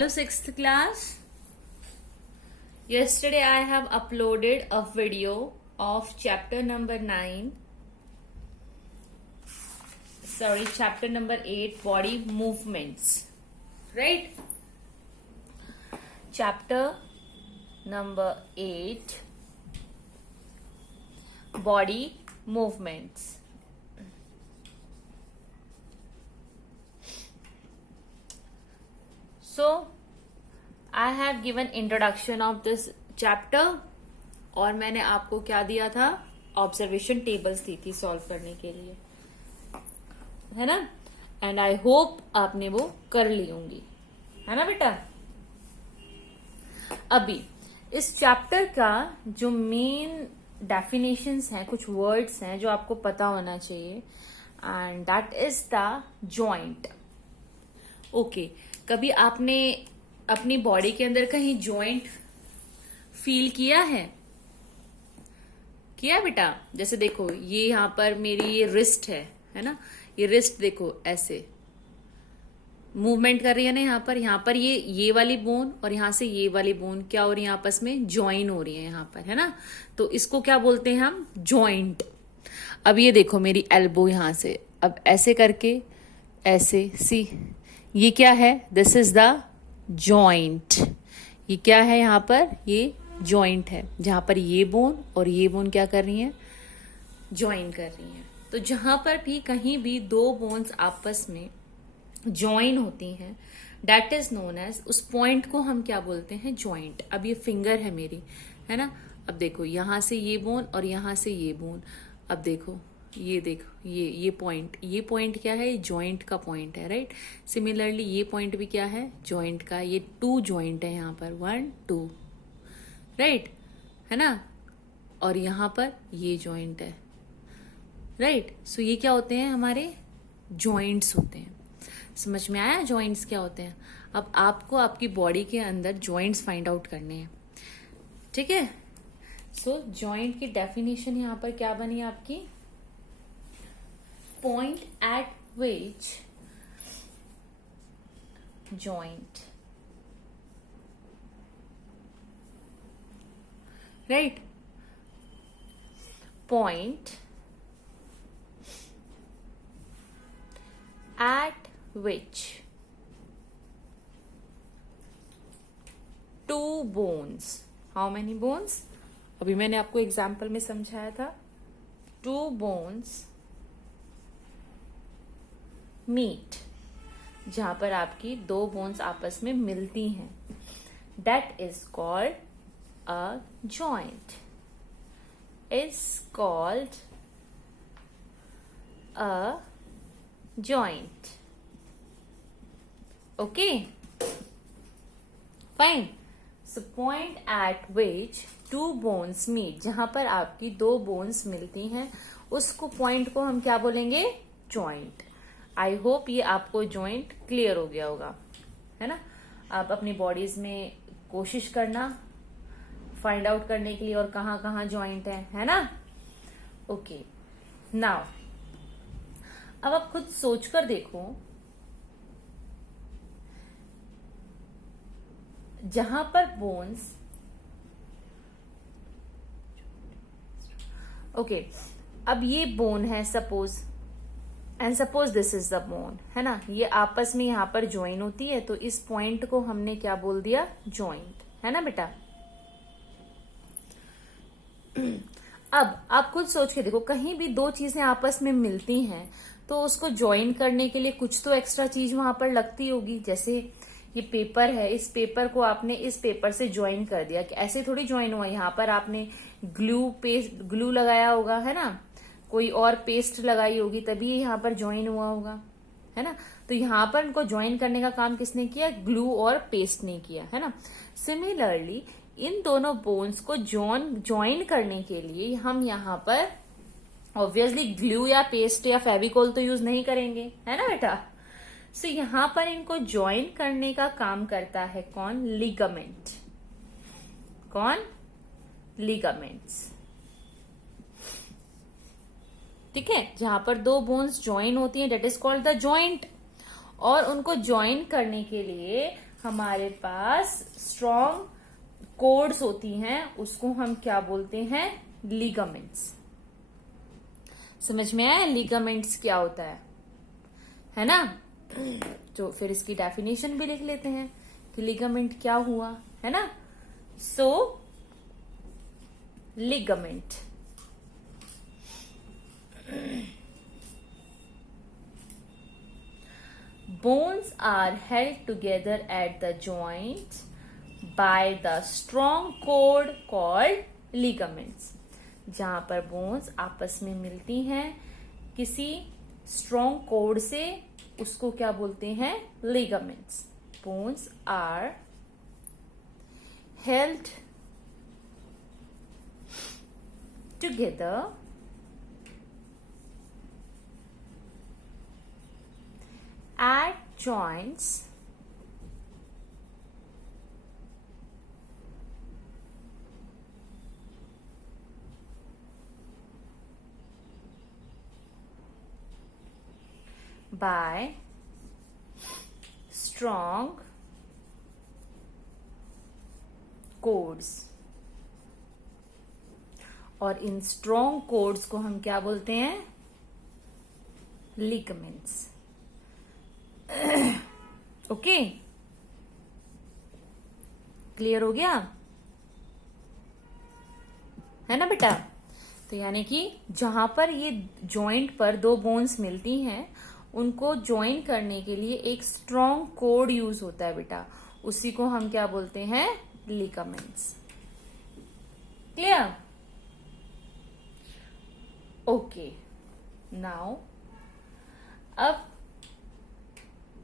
Hello, sixth class. Yesterday I have uploaded a video of chapter number 9. Sorry, chapter number 8, body movements. Right? Chapter number 8, body movements. So, I have given introduction of this chapter और मैंने आपको क्या दिया था, observation tables दी थी solve करने के लिए, है ना. एंड आई होप आपने वो कर ली होंगी, है ना बेटा. अभी इस चैप्टर का जो मेन डेफिनेशंस हैं, कुछ वर्ड्स हैं जो आपको पता होना चाहिए, and that is the joint. Okay, कभी आपने अपनी बॉडी के अंदर कहीं जॉइंट फील किया है? किया बेटा? जैसे देखो, ये यहां पर मेरी ये रिस्ट है ना. ये रिस्ट देखो ऐसे मूवमेंट कर रही है ना. यहाँ पर ये वाली बोन और यहां से ये वाली बोन क्या हो रही है, आपस में ज्वाइन हो रही है यहां पर, है ना. तो इसको क्या बोलते हैं हम? जॉइंट. अब ये देखो मेरी एल्बो यहां से, अब ऐसे करके ऐसे, सी ये क्या है? This is the joint. ये क्या है यहां पर? ये जॉइंट है जहां पर ये बोन और ये बोन क्या कर रही हैं? ज्वाइन कर रही हैं. तो जहां पर भी कहीं भी दो बोन्स आपस में ज्वाइन होती हैं, दैट इज नोन एज, उस पॉइंट को हम क्या बोलते हैं? जॉइंट. अब ये फिंगर है मेरी, है ना. अब देखो यहां से ये बोन और यहां से ये बोन. अब देखो ये पॉइंट क्या है? जॉइंट का पॉइंट है, राइट. सिमिलरली ये पॉइंट भी क्या है? जॉइंट का. ये टू जॉइंट है यहां पर, 1 2, राइट, है ना. और यहां पर ये जॉइंट है, राइट. सो ये क्या होते हैं? हमारे जॉइंट्स होते हैं. समझ में आया जॉइंट्स क्या होते हैं? अब आपको आपकी बॉडी के अंदर जॉइंट्स फाइंड आउट करने हैं, ठीक है. सो जॉइंट की डेफिनेशन यहां पर क्या बनी आपकी? Point at which joint, right? Point at which two bones, how many bones? अभी मैंने आपको एग्जाम्पल में समझाया था. Two bones मीट, जहां पर आपकी दो बोन्स आपस में मिलती हैं, that is called a joint. Is called a joint. Okay, fine. So point at which two bones meet, जहां पर आपकी दो बोन्स मिलती हैं, उसको पॉइंट को हम क्या बोलेंगे? जॉइंट. आई होप ये आपको जॉइंट क्लियर हो गया होगा, है ना. आप अपनी बॉडीज में कोशिश करना फाइंड आउट करने के लिए, और कहां कहां जॉइंट है ना. ओके, नाउ अब आप खुद सोचकर देखो, जहां पर बोन्स, ओके, अब ये बोन है suppose, and suppose this is the bone, है ना. ये आपस में यहां पर ज्वाइन होती है, तो इस पॉइंट को हमने क्या बोल दिया? जॉइंट, है ना बेटा. अब आप खुद सोच के देखो, कहीं भी दो चीजें आपस में मिलती हैं तो उसको ज्वाइन करने के लिए कुछ तो एक्स्ट्रा चीज वहां पर लगती होगी. जैसे ये पेपर है, इस पेपर को आपने इस पेपर से ज्वाइन कर दिया, कि ऐसे थोड़ी ज्वाइन हुआ. यहाँ पर आपने ग्लू लगाया होगा, है ना. कोई और पेस्ट लगाई होगी, तभी यहाँ पर ज्वाइन हुआ होगा, है ना. तो यहाँ पर इनको ज्वाइन करने का काम किसने किया? ग्लू और पेस्ट ने किया, है ना. सिमिलरली इन दोनों बोन्स को ज्वाइन करने के लिए हम यहाँ पर ऑब्वियसली ग्लू या पेस्ट या फेविकोल तो यूज नहीं करेंगे, है ना बेटा. सो यहाँ पर इनको ज्वाइन करने का काम करता है कौन? लिगामेंट. कौन? लिगामेंट्स. ठीक है, जहां पर दो बोन्स ज्वाइन होती हैं, that is called the joint. और उनको ज्वाइन करने के लिए हमारे पास स्ट्रॉन्ग कॉर्ड्स होती हैं, उसको हम क्या बोलते हैं? लिगामेंट्स। समझ में आया लिगामेंट्स क्या होता है ना? तो फिर इसकी डेफिनेशन भी लिख लेते हैं कि लिगामेंट क्या हुआ, है ना? सो ligament bones are held together at the joint by the strong cord called ligaments। जहां पर बोन्स आपस में मिलती हैं किसी स्ट्रॉन्ग कोड से, उसको क्या बोलते हैं? Ligaments. Bones are held together at joints by strong cords। और इन स्ट्रॉन्ग कोड्स को हम क्या बोलते हैं? लिगामेंट्स। ओके, क्लियर हो गया है ना बेटा? तो यानी कि जहां पर ये जॉइंट पर दो बोन्स मिलती हैं, उनको ज्वाइन करने के लिए एक स्ट्रॉन्ग कोड यूज होता है बेटा, उसी को हम क्या बोलते हैं? लिगामेंट्स। क्लियर? ओके, नाउ अब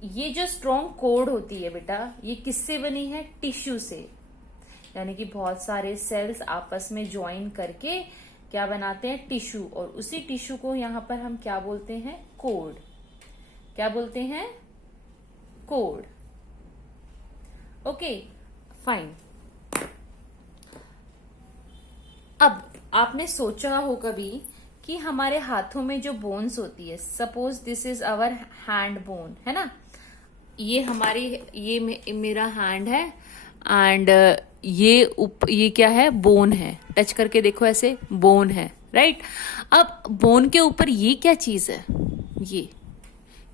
ये जो स्ट्रॉन्ग कोड होती है बेटा, ये किससे बनी है? टिश्यू से। यानी कि बहुत सारे सेल्स आपस में ज्वाइन करके क्या बनाते हैं? टिश्यू। और उसी टिश्यू को यहां पर हम क्या बोलते हैं? कोड। क्या बोलते हैं? कोड। Okay, fine. अब आपने सोचा हो कभी कि हमारे हाथों में जो बोन्स होती है, suppose this is our hand bone, है ना? ये मेरा हैंड है एंड ये क्या है? बोन है। टच करके देखो, ऐसे बोन है, राइट? अब बोन के ऊपर ये क्या चीज है?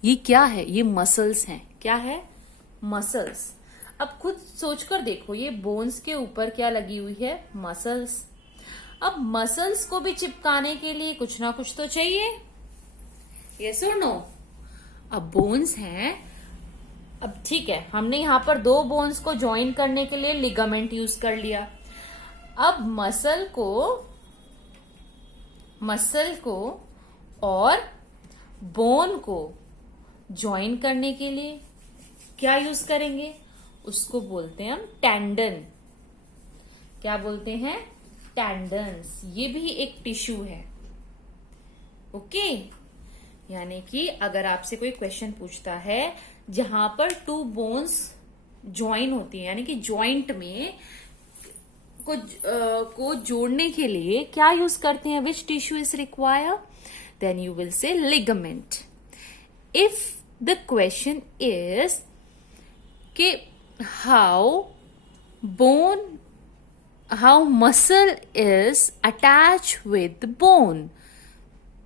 ये क्या है? ये मसल्स हैं। क्या है? मसल्स। अब खुद सोचकर देखो, ये बोन्स के ऊपर क्या लगी हुई है? मसल्स। अब मसल्स को भी चिपकाने के लिए कुछ ना कुछ तो चाहिए, यस और नो? अब बोन्स हैं, अब ठीक है, हमने यहां पर दो बोन्स को ज्वाइन करने के लिए लिगामेंट यूज कर लिया। अब मसल को और बोन को ज्वाइन करने के लिए क्या यूज करेंगे? उसको बोलते हैं हम टेंडन। क्या बोलते हैं? टेंडन्स। ये भी एक टिश्यू है। ओके, यानी कि अगर आपसे कोई क्वेश्चन पूछता है जहां पर टू बोन्स ज्वाइन होती है, यानी कि ज्वाइंट में को जोड़ने के लिए क्या यूज करते हैं? Which tissue is require? Then you will say ligament. If the question is कि how muscle is attached with the bone,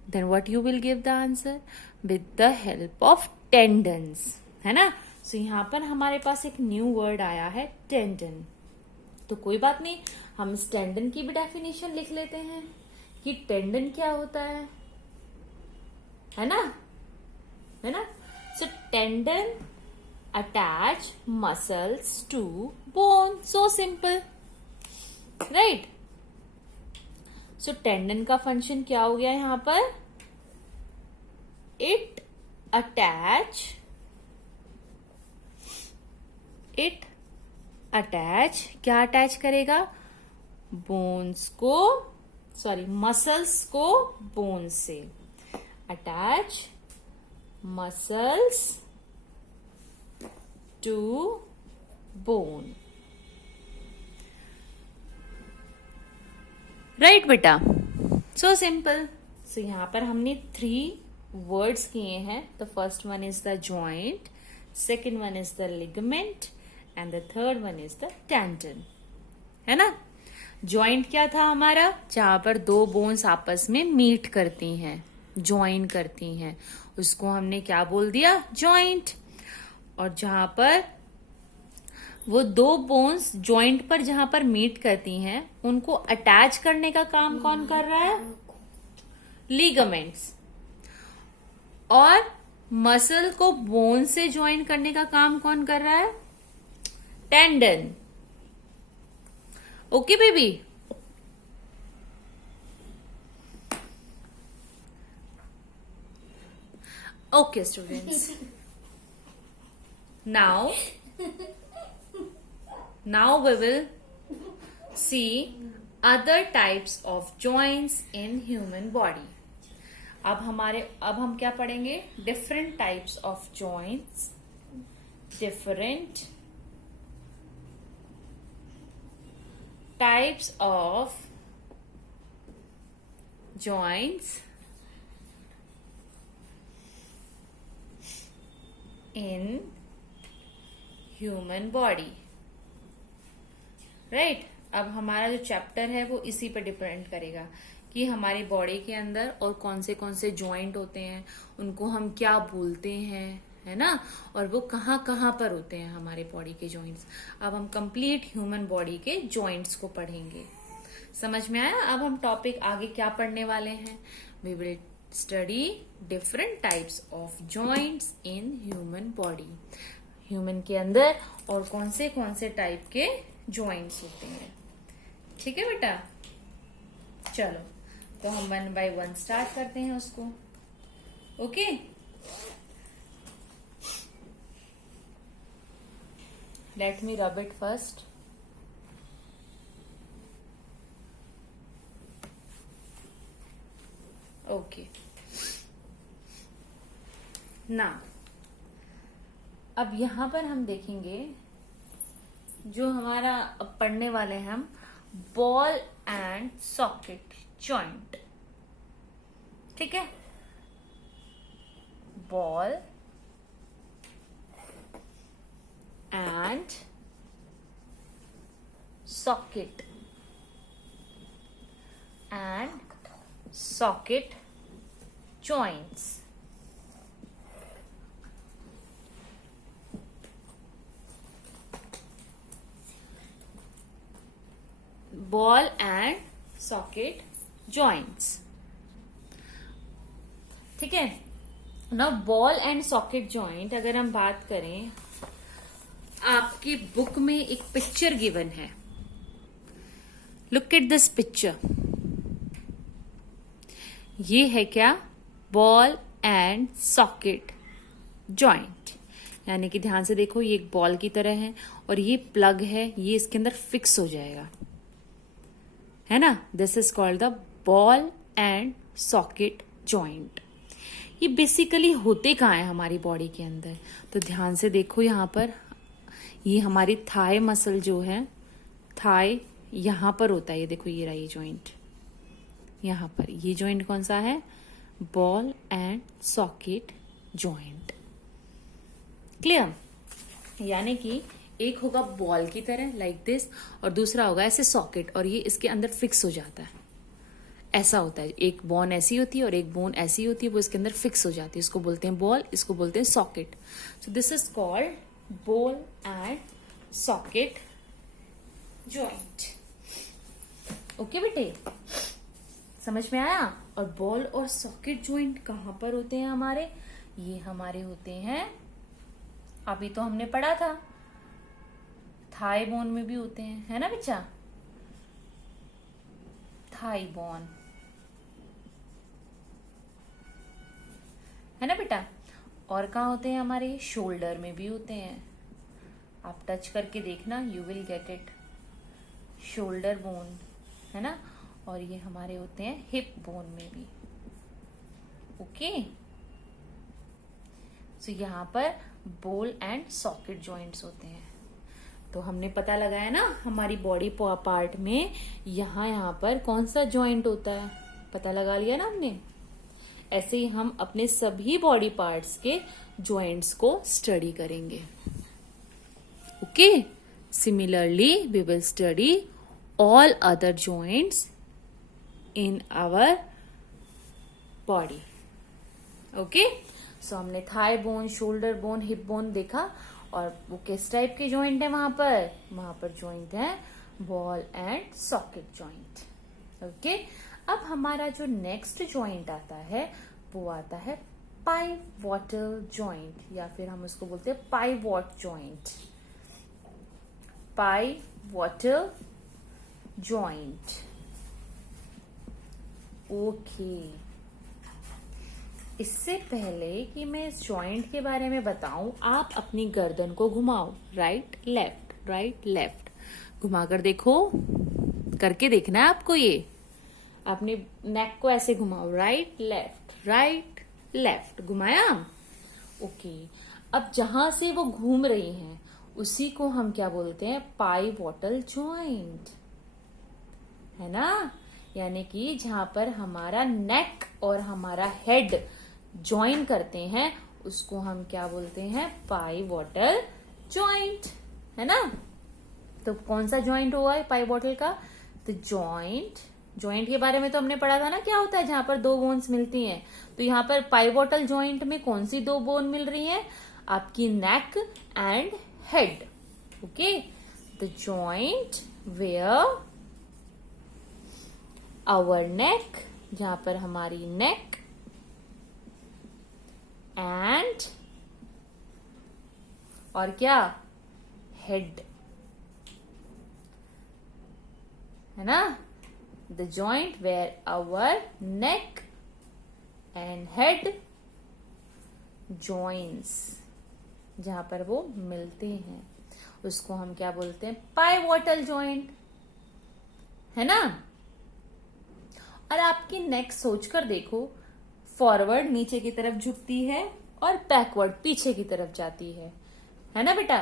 then what you will give the answer? With the help of tendons, है ना? So यहां पर हमारे पास एक new word आया है, tendon. तो कोई बात नहीं, हम इस टेंडन की भी डेफिनेशन लिख लेते हैं कि टेंडन क्या होता है ना? So tendon attach muscles to bone, so simple, right? So tendon का फंक्शन क्या हो गया यहां पर? इट अटैच क्या अटैच करेगा? बोन्स को, मसल्स को बोन्स से। Attach muscles to bone, right बेटा? So simple. सो यहां पर हमने 3 वर्ड्स किए हैं। The first one is the joint, second one is the ligament and the third one is the tendon, है ना। जॉइंट क्या था हमारा, जहां पर दो बोन्स आपस में मीट करती हैं, ज्वाइन करती हैं, उसको हमने क्या बोल दिया, जॉइंट। और जहां पर वो दो बोन्स जॉइंट पर जहां पर मीट करती हैं, उनको अटैच करने का काम कौन कर रहा है, लिगामेंट्स। और मसल को बोन से ज्वाइन करने का काम कौन कर रहा है, tendon. Okay baby, okay students, now we will see other types of joints in human body. अब हम क्या पढ़ेंगे, different types of joints, different types of joints in human body, right. अब हमारा जो चैप्टर है वो इसी पर डिपेंड करेगा कि हमारी बॉडी के अंदर और कौन से जॉइंट होते हैं, उनको हम क्या बोलते हैं, है ना, और वो कहाँ कहाँ पर होते हैं हमारे बॉडी के जॉइंट्स। अब हम कंप्लीट ह्यूमन बॉडी के जॉइंट्स को पढ़ेंगे। समझ में आया। अब हम टॉपिक आगे क्या पढ़ने वाले हैं, we will study different types of joints in human body. Human के अंदर और कौन से टाइप के जॉइंट्स होते हैं। ठीक है बेटा, चलो तो हम 1 by 1 स्टार्ट करते हैं उसको। Okay, let me rub it first. Okay, ना अब यहां पर हम देखेंगे जो हमारा अब पढ़ने वाले हैं हम, बॉल एंड सॉकेट जॉइंट। ठीक है, ball and socket joints. Ball and socket joints, ठीक है ना। बॉल एंड सॉकेट जॉइंट अगर हम बात करें, आपकी बुक में एक पिक्चर गिवन है, लुक एट दिस पिक्चर। ये है क्या, बॉल एंड सॉकेट जॉइंट, यानी कि ध्यान से देखो, ये एक बॉल की तरह है और ये प्लग है, ये इसके अंदर फिक्स हो जाएगा, है ना। This is called the ball and socket joint. ये बेसिकली होते कहाँ है हमारी बॉडी के अंदर, तो ध्यान से देखो, यहाँ पर ये हमारी थाई मसल जो है, थाई यहां पर होता है, ये देखो ये रहा ये जॉइंट, यहां पर ये जॉइंट कौन सा है, ball and socket joint. Clear, यानी कि एक होगा बॉल की तरह लाइक दिस, और दूसरा होगा ऐसे सॉकेट, और ये इसके अंदर फिक्स हो जाता है, ऐसा होता है। एक बोन ऐसी होती है और एक बोन ऐसी होती है, वो इसके अंदर फिक्स हो जाती है, इसको बोलते हैं बॉल, इसको बोलते हैं socket. So this is called ball and socket joint. Okay बेटे, समझ में आया। और बॉल और सॉकेट जॉइंट कहां पर होते हैं हमारे, ये हमारे होते हैं, अभी तो हमने पढ़ा था, थाई बोन में भी होते हैं, है ना बच्चा, थाई बोन, है ना बेटा। और कहाँ होते हैं हमारे, शोल्डर में भी होते हैं, आप टच करके देखना, you will get it, shoulder bone, है ना। और ये हमारे होते हैं हिप बोन में भी। ओके, सो यहाँ पर बॉल एंड सॉकेट जॉइंट्स होते हैं। तो हमने पता लगाया ना हमारी बॉडी पार्ट में यहाँ पर कौन सा जॉइंट होता है, पता लगा लिया ना हमने। ऐसे ही हम अपने सभी बॉडी पार्ट्स के जॉइंट्स को स्टडी करेंगे। Okay, similarly we will study all other joints in our body. Okay, so हमने thigh bone, shoulder bone, hip bone देखा, और वो किस टाइप के जॉइंट है वहां पर जॉइंट है ball and socket joint. Okay, अब हमारा जो नेक्स्ट जॉइंट आता है वो आता है पाइवोटल जॉइंट, या फिर हम उसको बोलते हैं pivot joint. Pivotal joint. Okay, इससे पहले कि मैं इस जॉइंट के बारे में बताऊं, आप अपनी गर्दन को घुमाओ, राइट लेफ्ट घुमाकर देखो, करके देखना है आपको। ये अपने नेक को ऐसे घुमाओ, राइट लेफ्ट घुमाया। ओके, अब जहां से वो घूम रही हैं उसी को हम क्या बोलते हैं, पाइवोटल जॉइंट, है ना। यानी कि जहां पर हमारा नेक और हमारा हेड ज्वाइन करते हैं उसको हम क्या बोलते हैं, पाइवोटल जॉइंट, है ना। तो कौन सा जॉइंट हुआ है पाइवोटल का, तो जॉइंट के बारे में तो हमने पढ़ा था ना, क्या होता है जहां पर दो बोन्स मिलती हैं। तो यहाँ पर पाइवोटल जॉइंट में कौन सी दो बोन मिल रही है, आपकी neck and head. Okay, the joint where our neck, जहां पर हमारी नेक एंड और क्या, हेड, है ना। The joint where our neck and head joints, जहां पर वो मिलते हैं उसको हम क्या बोलते हैं, पाइवोटल जॉइंट, है ना। और आपकी नेक सोचकर देखो, फॉरवर्ड नीचे की तरफ झुकती है और बैकवर्ड पीछे की तरफ जाती है ना बेटा,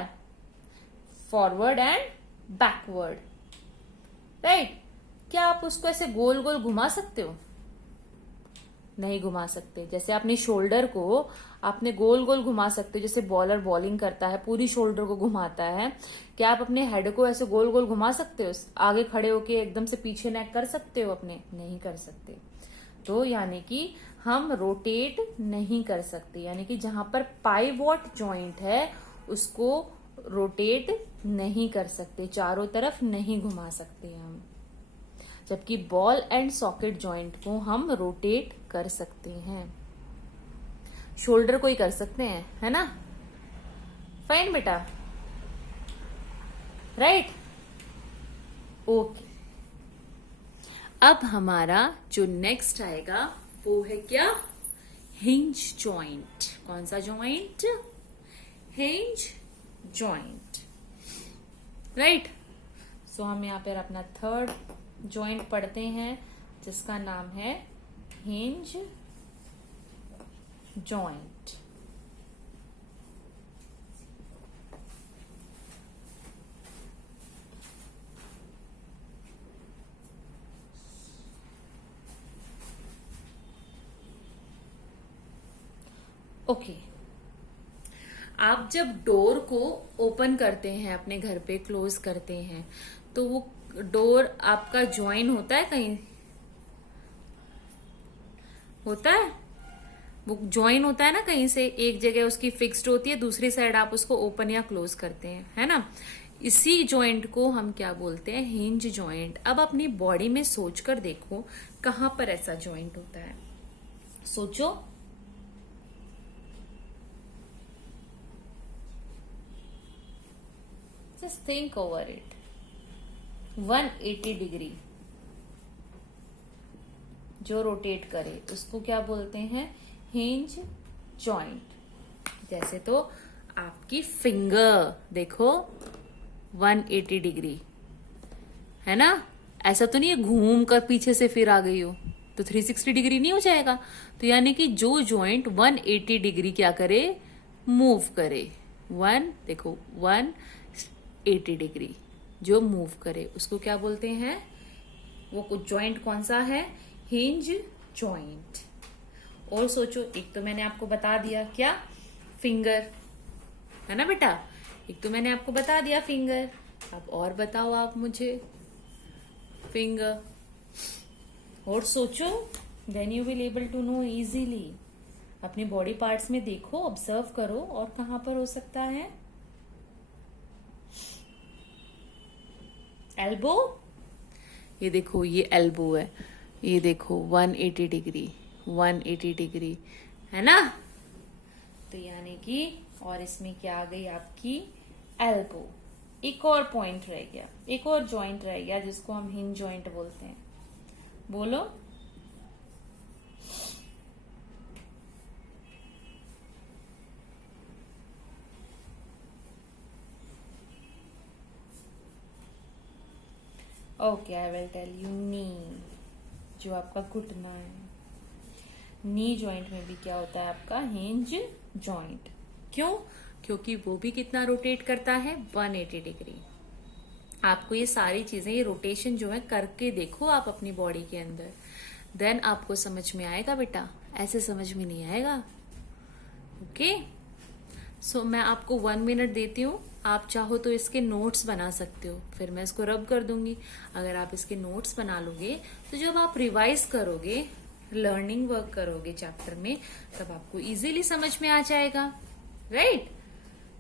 फॉरवर्ड एंड बैकवर्ड, राइट। क्या आप उसको ऐसे गोल गोल घुमा सकते हो, नहीं घुमा सकते। जैसे अपनी शोल्डर को आपने गोल गोल घुमा सकते हो, जैसे बॉलर बॉलिंग करता है पूरी शोल्डर को घुमाता है, क्या आप अपने हेड को ऐसे गोल गोल घुमा सकते हो, आगे खड़े होके एकदम से पीछे नेक कर सकते हो अपने, नहीं कर सकते। तो यानी कि हम रोटेट नहीं कर सकते, यानी कि जहां पर पाइवोट जॉइंट है उसको रोटेट नहीं कर सकते, चारों तरफ नहीं घुमा सकते हम। जबकि बॉल एंड सॉकेट जॉइंट को हम रोटेट कर सकते हैं, शोल्डर को ही कर सकते हैं, है ना। फाइन बेटा, राइट। ओके, अब हमारा जो नेक्स्ट आएगा वो है क्या, हिंज जॉइंट। कौन सा जॉइंट, हिंज जॉइंट, राइट। सो हम यहाँ पर अपना थर्ड जॉइंट पढ़ते हैं जिसका नाम है हिंज जॉइंट। ओके, आप जब डोर को ओपन करते हैं अपने घर पे, क्लोज करते हैं, तो वो डोर आपका ज्वाइन होता है, कहीं होता है, वो ज्वाइन होता है ना, कहीं से एक जगह उसकी फिक्स्ड होती है, दूसरी साइड आप उसको ओपन या क्लोज करते हैं, है ना। इसी जॉइंट को हम क्या बोलते हैं, हिंज जॉइंट। अब अपनी बॉडी में सोचकर देखो कहां पर ऐसा जॉइंट होता है, सोचो। Just think over it. 180 degree जो रोटेट करे उसको क्या बोलते हैं, हिंज जॉइंट। जैसे तो आपकी फिंगर देखो 180 डिग्री, है ना। ऐसा तो नहीं है घूम कर पीछे से फिर आ गई हो, तो 360 डिग्री नहीं हो जाएगा। तो यानी कि जो जॉइंट 180 डिग्री क्या करे, मूव करे। देखो 180 डिग्री जो मूव करे उसको क्या बोलते हैं, वो कुछ जॉइंट कौन सा है, हिंज जॉइंट। और सोचो, एक तो मैंने आपको बता दिया क्या, फिंगर, है ना बेटा। एक तो मैंने आपको बता दिया फिंगर, अब और बताओ आप मुझे फिंगर, और सोचो, then you will able to know easily. अपने बॉडी पार्ट्स में देखो, ऑब्जर्व करो, और कहां पर हो सकता है? एल्बो, ये देखो ये एल्बो है, ये देखो 180 डिग्री, 180 डिग्री है ना। तो यानी कि, और इसमें क्या आ गई आपकी एल्बो। एक और पॉइंट रह गया, एक और जॉइंट रह गया जिसको हम हिंज जॉइंट बोलते हैं। बोलो। Okay, I will tell you. Knee, जो आपका घुटना है, नी जॉइंट में भी क्या होता है आपका? Hinge joint. क्यों? क्योंकि वो भी कितना रोटेट करता है? 180 डिग्री। आपको ये सारी चीजें, ये रोटेशन जो है करके देखो आप अपनी बॉडी के अंदर, देन आपको समझ में आएगा बेटा, ऐसे समझ में नहीं आएगा। ओके, सो मैं आपको 1 मिनट देती हूँ, आप चाहो तो इसके नोट्स बना सकते हो, फिर मैं इसको रब कर दूंगी। अगर आप इसके नोट्स बना लोगे तो जब आप रिवाइज करोगे, लर्निंग वर्क करोगे चैप्टर में, तब आपको इजीली समझ में आ जाएगा, राइट?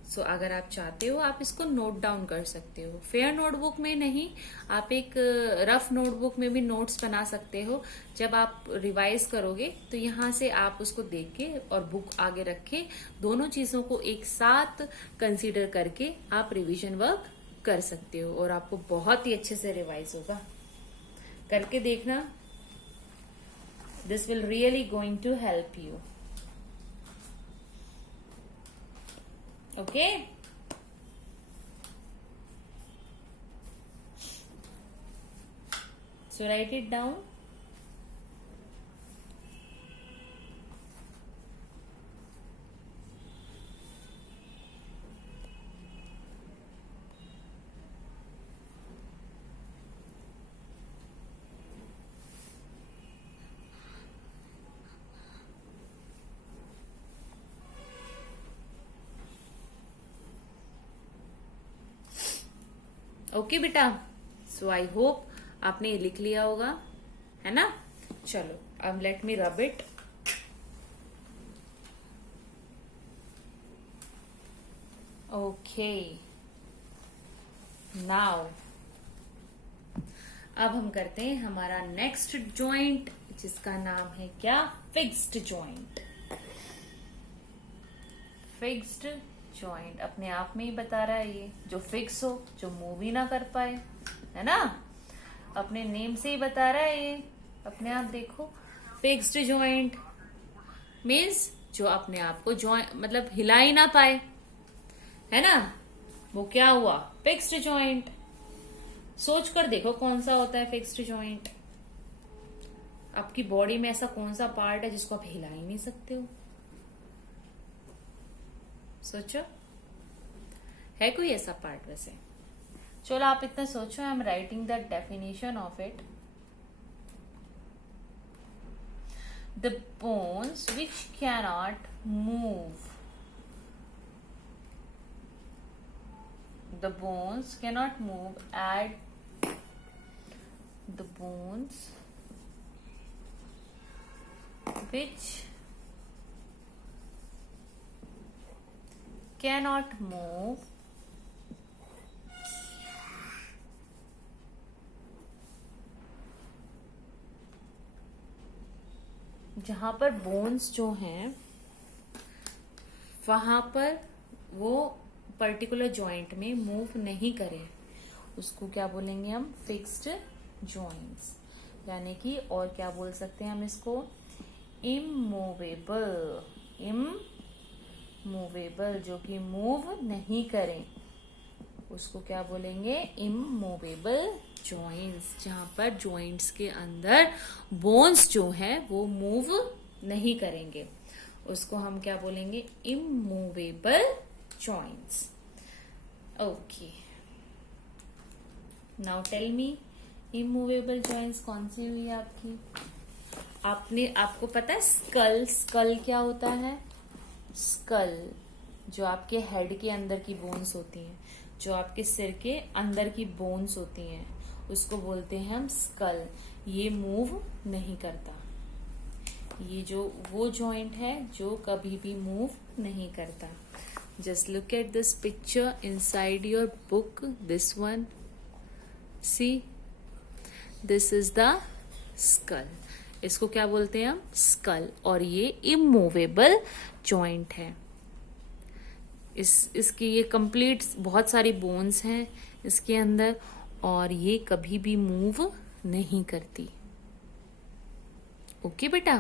सो अगर आप चाहते हो आप इसको नोट डाउन कर सकते हो, फेयर नोटबुक में नहीं, आप एक रफ नोटबुक में भी नोट्स बना सकते हो। जब आप रिवाइज करोगे तो यहाँ से आप उसको देख के और बुक आगे रखे, दोनों चीजों को एक साथ कंसीडर करके आप रिवीजन वर्क कर सकते हो, और आपको बहुत ही अच्छे से रिवाइज होगा। करके देखना, this will really going to help you. Okay? So write it down. Okay बेटा, सो आई होप आपने ये लिख लिया होगा, है ना? चलो अब let me rub it. Okay, now अब हम करते हैं हमारा नेक्स्ट जॉइंट, जिसका नाम है क्या? Fixed joint. फिक्स्ड जॉइंट अपने आप में ही बता रहा है, ये जो फिक्स हो, जो मूव ही ना कर पाए, है ना? अपने नेम से ही बता रहा है ये, अपने आप देखो। फिक्स्ड जॉइंट मीन्स जो अपने आप को जॉइंट मतलब हिला ही ना पाए, है ना? वो क्या हुआ? Fixed joint. सोच कर देखो कौन सा होता है फिक्स्ड जॉइंट। आपकी बॉडी में ऐसा कौन सा पार्ट है जिसको आप हिला ही नहीं सकते हो? सोचो, है कोई ऐसा पार्ट? वैसे चलो आप इतना सोचो, I am writing the definition of it. The bones which cannot move, the bones cannot move at the bones which cannot move जहां पर बोन्स जो हैं वहां पर वो पर्टिकुलर जॉइंट में मूव नहीं करें, उसको क्या बोलेंगे हम? Fixed joints. यानी कि और क्या बोल सकते हैं हम इसको? इमूवेबल। इमूवेबल, जो कि मूव नहीं करें, उसको क्या बोलेंगे? Immovable joints. जहां पर जॉइंट्स के अंदर बोन्स जो है वो मूव नहीं करेंगे, उसको हम क्या बोलेंगे? Immovable joints. Okay. Now tell me, immovable joints कौन सी हुई आपकी? आपको पता है स्कल? स्कल क्या होता है? स्कल जो आपके हेड के अंदर की बोन्स होती हैं, जो आपके सिर के अंदर की बोन्स होती हैं, उसको बोलते हैं हम स्कल। ये मूव नहीं करता। ये जो वो जॉइंट है जो कभी भी मूव नहीं करता। Just look at this picture inside your book, this one, see, this is the skull. इसको क्या बोलते हैं हम? स्कल। और ये इमूवेबल जॉइंट है। इसकी ये कंप्लीट बहुत सारी बोन्स हैं इसके अंदर, और ये कभी भी मूव नहीं करती। ओके बेटा,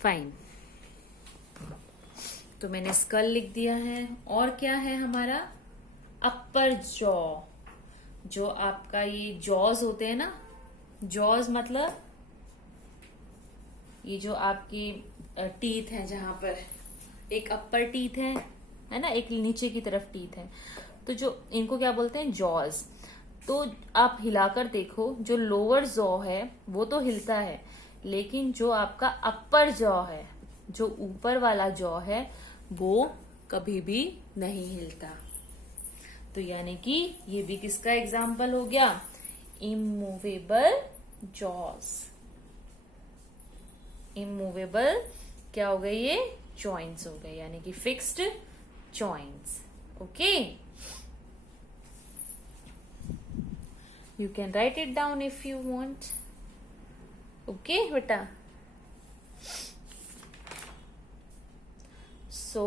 फाइन। तो मैंने स्कल लिख दिया है। और क्या है हमारा? अपर जॉ। जो आपका ये जॉज होते हैं ना, जॉज मतलब ये जो आपकी टीथ है, जहां पर एक अपर टीथ है ना, एक नीचे की तरफ टीथ है, तो जो इनको क्या बोलते हैं? जॉज। तो आप हिलाकर देखो, जो लोअर जॉ है वो तो हिलता है, लेकिन जो आपका अपर जॉ है, जो ऊपर वाला जॉ है, वो कभी भी नहीं हिलता। तो यानी कि ये भी किसका एग्जाम्पल हो गया? Immovable jaws. इमूवेबल क्या हो गए? ये जॉइंट्स हो गए, यानी कि fixed joints. Okay, you can write it down if you want. Okay बेटा, so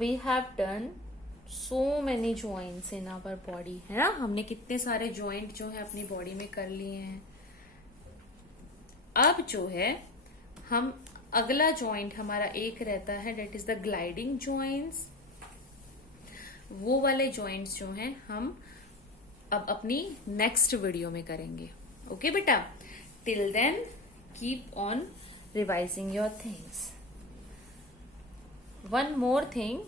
we have done so many joints in our body, है ना? हमने कितने सारे जॉइंट जो है अपनी बॉडी में कर लिए हैं। अब जो है हम अगला जॉइंट हमारा एक रहता है, that is the gliding joints. वो वाले जॉइंट्स जो हैं हम अब अपनी नेक्स्ट वीडियो में करेंगे। ओके बेटा, till then keep on revising your things. One more thing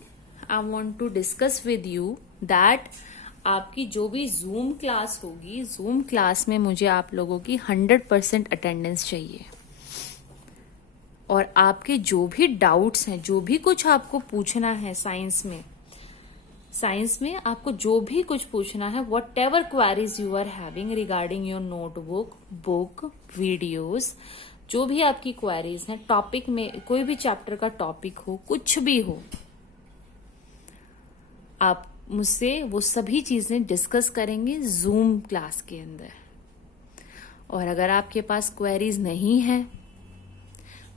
I want to discuss with you, that आपकी जो भी जूम क्लास होगी, जूम क्लास में मुझे आप लोगों की 100% अटेंडेंस चाहिए। और आपके जो भी डाउट्स हैं, जो भी कुछ आपको पूछना है साइंस में आपको जो भी कुछ पूछना है, whatever queries you are having regarding your notebook, book, videos, जो भी आपकी क्वेरीज हैं, टॉपिक में कोई भी चैप्टर का टॉपिक हो, कुछ भी हो, आप मुझसे वो सभी चीजें डिस्कस करेंगे जूम क्लास के अंदर। और अगर आपके पास क्वेरीज नहीं है,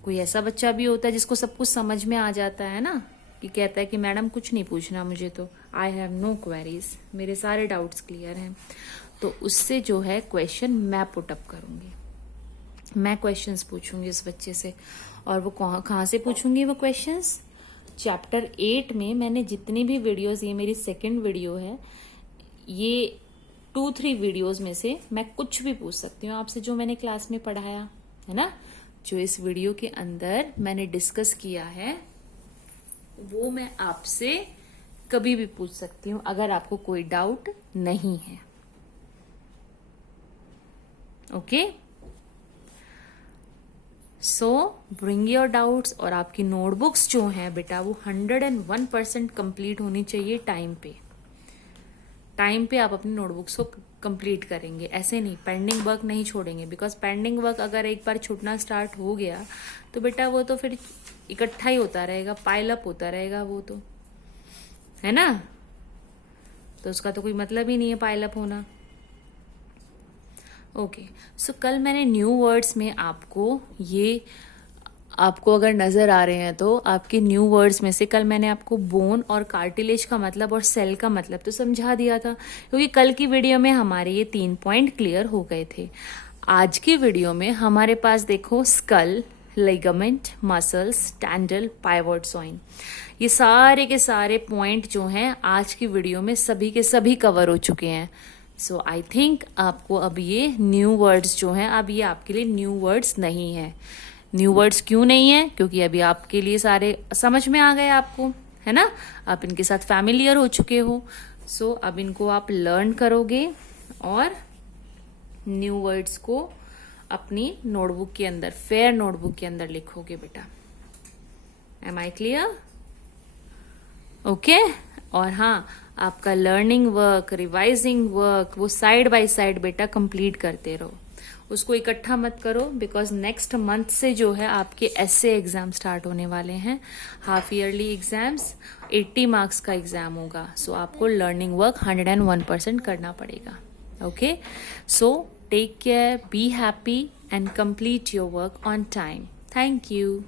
कोई ऐसा बच्चा भी होता है जिसको सब कुछ समझ में आ जाता है ना, कि कहता है कि मैडम कुछ नहीं पूछना मुझे, तो आई हैव नो क्वेरीज, मेरे सारे डाउट्स क्लियर हैं, तो उससे जो है क्वेश्चन मैं पुट अप करूंगी। मैं क्वेश्चंस पूछूंगी उस बच्चे से। और वो कहाँ से पूछूंगी वो क्वेश्चंस? चैप्टर 8 में मैंने जितनी भी वीडियोस, ये मेरी सेकंड वीडियो है, ये 2-3 वीडियोस में से मैं कुछ भी पूछ सकती हूँ आपसे, जो मैंने क्लास में पढ़ाया है ना, जो इस वीडियो के अंदर मैंने डिस्कस किया है, वो मैं आपसे कभी भी पूछ सकती हूँ अगर आपको कोई डाउट नहीं है। Okay, so bring your doubts. और आपकी नोटबुक्स जो हैं बेटा, वो 101% कंप्लीट होनी चाहिए टाइम पे। टाइम पे आप अपनी नोटबुक्स को कंप्लीट करेंगे, ऐसे नहीं, पेंडिंग वर्क नहीं छोड़ेंगे। बिकॉज पेंडिंग वर्क अगर एक बार छूटना स्टार्ट हो गया तो बेटा वो तो फिर इकट्ठा ही होता रहेगा, पाइल अप होता रहेगा, वो तो है ना, तो उसका तो कोई मतलब ही नहीं है पाइल अप होना। ओके, सो कल मैंने न्यू वर्ड्स में आपको अगर नजर आ रहे हैं तो आपके न्यू वर्ड्स में से कल मैंने आपको बोन और कार्टिलेज का मतलब और सेल का मतलब तो समझा दिया था, क्योंकि कल की वीडियो में हमारे ये 3 पॉइंट क्लियर हो गए थे। आज की वीडियो में हमारे पास देखो skull, ligament, muscles, tendon, pivot joint, ये सारे के सारे पॉइंट जो हैं आज की वीडियो में सभी के सभी कवर हो चुके हैं। सो आई थिंक आपको अब ये न्यू वर्ड्स जो हैं, अब ये आपके लिए न्यू वर्ड्स नहीं है। न्यू वर्ड्स क्यों नहीं है? क्योंकि अभी आपके लिए सारे समझ में आ गए आपको, है ना, आप इनके साथ फैमिलियर हो चुके हो। सो अब इनको आप लर्न करोगे और न्यू वर्ड्स को अपनी नोटबुक के अंदर, फेयर नोटबुक के अंदर लिखोगे बेटा, एम आई क्लियर? ओके। और हाँ, आपका लर्निंग वर्क, रिवाइजिंग वर्क, वो साइड बाय साइड बेटा कंप्लीट करते रहो, उसको इकट्ठा मत करो, बिकॉज नेक्स्ट मंथ से जो है आपके ऐसे एग्जाम स्टार्ट होने वाले हैं, हाफ ईयरली एग्जाम्स, 80 मार्क्स का एग्जाम होगा। सो आपको लर्निंग वर्क 101% करना पड़ेगा। Okay, so take care, be happy and complete your work on time. Thank you.